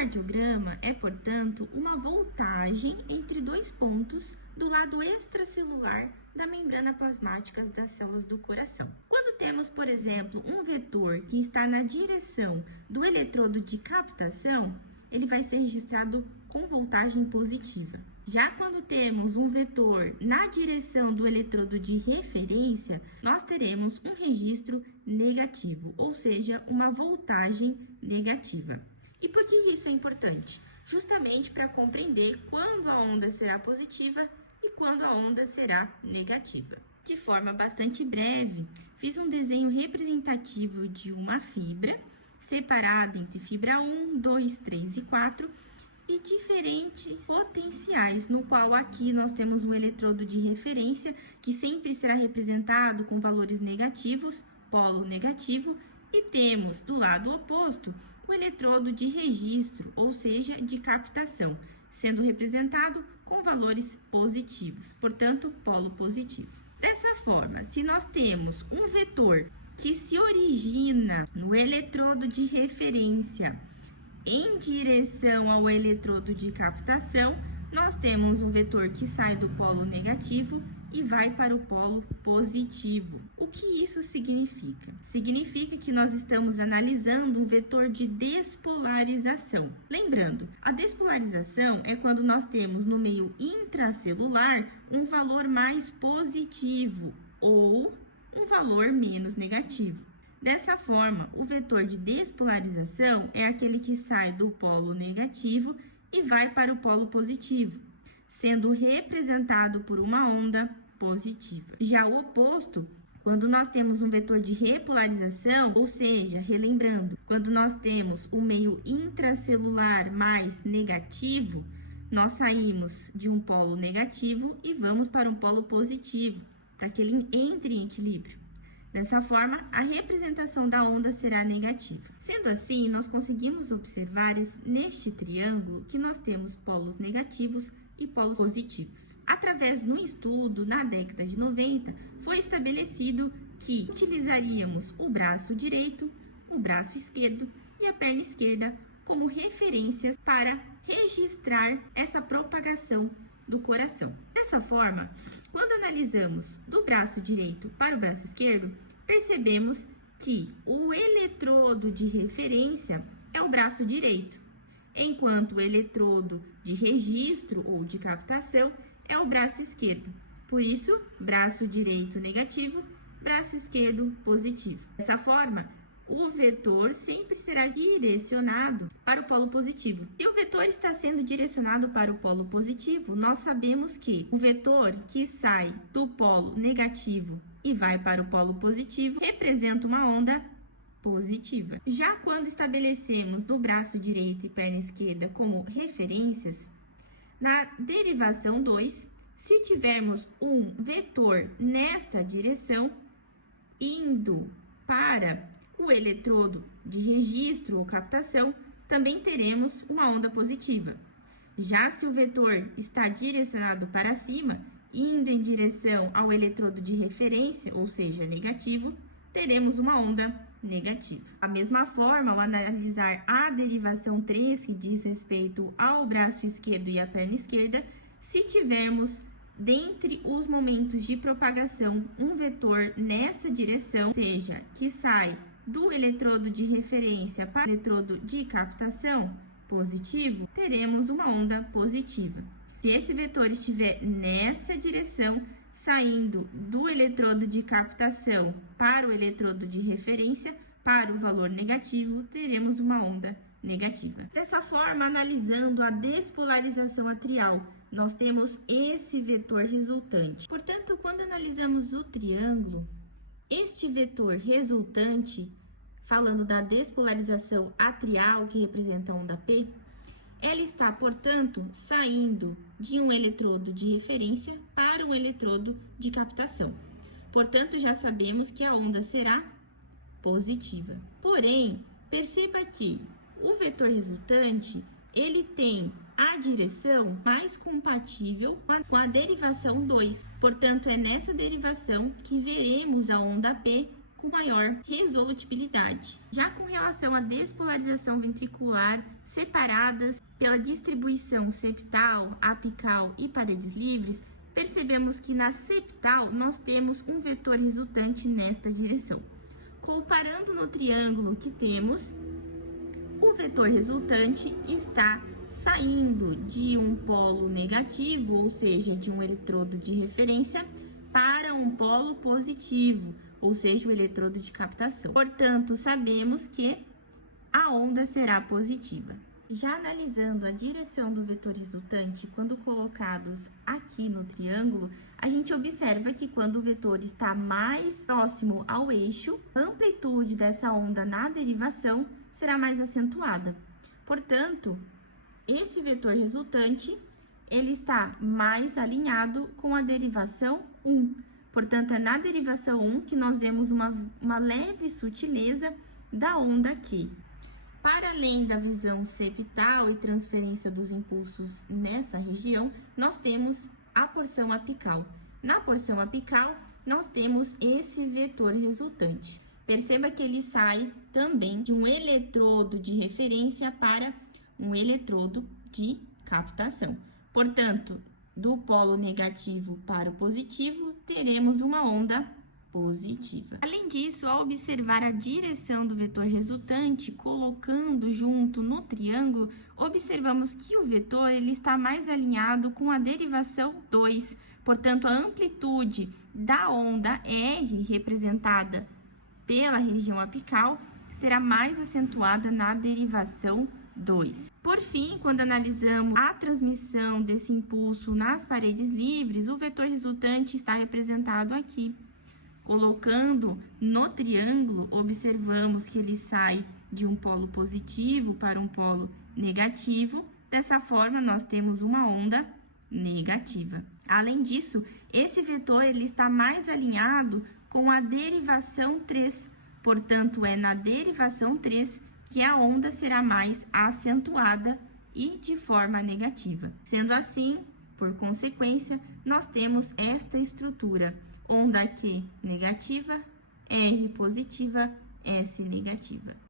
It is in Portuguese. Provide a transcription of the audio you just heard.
eletrocardiograma é, portanto, uma voltagem entre dois pontos do lado extracelular da membrana plasmática das células do coração. Quando temos, por exemplo, um vetor que está na direção do eletrodo de captação, ele vai ser registrado com voltagem positiva. Já quando temos um vetor na direção do eletrodo de referência, nós teremos um registro negativo, ou seja, uma voltagem negativa. E por que isso é importante? Justamente para compreender quando a onda será positiva e quando a onda será negativa. De forma bastante breve, fiz um desenho representativo de uma fibra, separada entre fibra 1, 2, 3 e 4, e diferentes potenciais, no qual aqui nós temos o eletrodo de referência, que sempre será representado com valores negativos, polo negativo, e temos do lado oposto o eletrodo de registro, ou seja, de captação, sendo representado com valores positivos, portanto, polo positivo. Dessa forma, se nós temos um vetor que se origina no eletrodo de referência em direção ao eletrodo de captação, nós temos um vetor que sai do polo negativo e vai para o polo positivo. O que isso significa? Significa que nós estamos analisando um vetor de despolarização. Lembrando, a despolarização é quando nós temos no meio intracelular um valor mais positivo ou um valor menos negativo. Dessa forma, o vetor de despolarização é aquele que sai do polo negativo e vai para o polo positivo, sendo representado por uma onda positiva. Já o oposto, quando nós temos um vetor de repolarização, ou seja, relembrando, quando nós temos o meio intracelular mais negativo, nós saímos de um polo negativo e vamos para um polo positivo, para que ele entre em equilíbrio. Dessa forma, a representação da onda será negativa. Sendo assim, nós conseguimos observar neste triângulo que nós temos polos negativos e polos positivos. Através de um estudo, na década de 90, foi estabelecido que utilizaríamos o braço direito, o braço esquerdo e a perna esquerda como referências para registrar essa propagação do coração. Dessa forma, quando analisamos do braço direito para o braço esquerdo, percebemos que o eletrodo de referência é o braço direito, enquanto o eletrodo de registro ou de captação é o braço esquerdo. Por isso, braço direito negativo, braço esquerdo positivo. Dessa forma, o vetor sempre será direcionado para o polo positivo. Se o vetor está sendo direcionado para o polo positivo, nós sabemos que o vetor que sai do polo negativo e vai para o polo positivo representa uma onda positiva. Já quando estabelecemos do braço direito e perna esquerda como referências, na derivação 2, se tivermos um vetor nesta direção, indo para o eletrodo de registro ou captação, também teremos uma onda positiva. Já se o vetor está direcionado para cima, indo em direção ao eletrodo de referência, ou seja, negativo, teremos uma onda negativa. Da mesma forma, ao analisar a derivação 3, que diz respeito ao braço esquerdo e à perna esquerda, se tivermos dentre os momentos de propagação um vetor nessa direção, ou seja, que sai do eletrodo de referência para o eletrodo de captação positivo, teremos uma onda positiva. Se esse vetor estiver nessa direção, saindo do eletrodo de captação para o eletrodo de referência, para o valor negativo, teremos uma onda negativa. Dessa forma, analisando a despolarização atrial, nós temos esse vetor resultante. Portanto, quando analisamos o triângulo, este vetor resultante, falando da despolarização atrial, que representa a onda P, ela está, portanto, saindo de um eletrodo de referência para um eletrodo de captação. Portanto, já sabemos que a onda será positiva. Porém, perceba que o vetor resultante, ele tem a direção mais compatível com a derivação 2. Portanto, é nessa derivação que veremos a onda P com maior resolutibilidade. Já com relação à despolarização ventricular, separadas pela distribuição septal, apical e paredes livres, percebemos que na septal nós temos um vetor resultante nesta direção. Comparando no triângulo que temos, o vetor resultante está saindo de um polo negativo, ou seja, de um eletrodo de referência, para um polo positivo, ou seja, o eletrodo de captação. Portanto, sabemos que a onda será positiva. Já analisando a direção do vetor resultante, quando colocados aqui no triângulo, a gente observa que quando o vetor está mais próximo ao eixo, a amplitude dessa onda na derivação será mais acentuada. Portanto, esse vetor resultante, ele está mais alinhado com a derivação 1. Portanto, é na derivação 1 que nós vemos uma leve sutileza da onda aqui. Para além da visão septal e transferência dos impulsos nessa região, nós temos a porção apical. Na porção apical, nós temos esse vetor resultante. Perceba que ele sai também de um eletrodo de referência para um eletrodo de captação. Portanto, do polo negativo para o positivo, teremos uma onda positiva. Além disso, ao observar a direção do vetor resultante, colocando junto no triângulo, observamos que o vetor ele está mais alinhado com a derivação 2. Portanto, a amplitude da onda R, representada pela região apical, será mais acentuada na derivação 2. Por fim, quando analisamos a transmissão desse impulso nas paredes livres, o vetor resultante está representado aqui. Colocando no triângulo, observamos que ele sai de um polo positivo para um polo negativo. Dessa forma, nós temos uma onda negativa. Além disso, esse vetor ele está mais alinhado com a derivação 3. Portanto, é na derivação 3 que a onda será mais acentuada e de forma negativa. Sendo assim, por consequência, nós temos esta estrutura: onda Q negativa, R positiva, S negativa.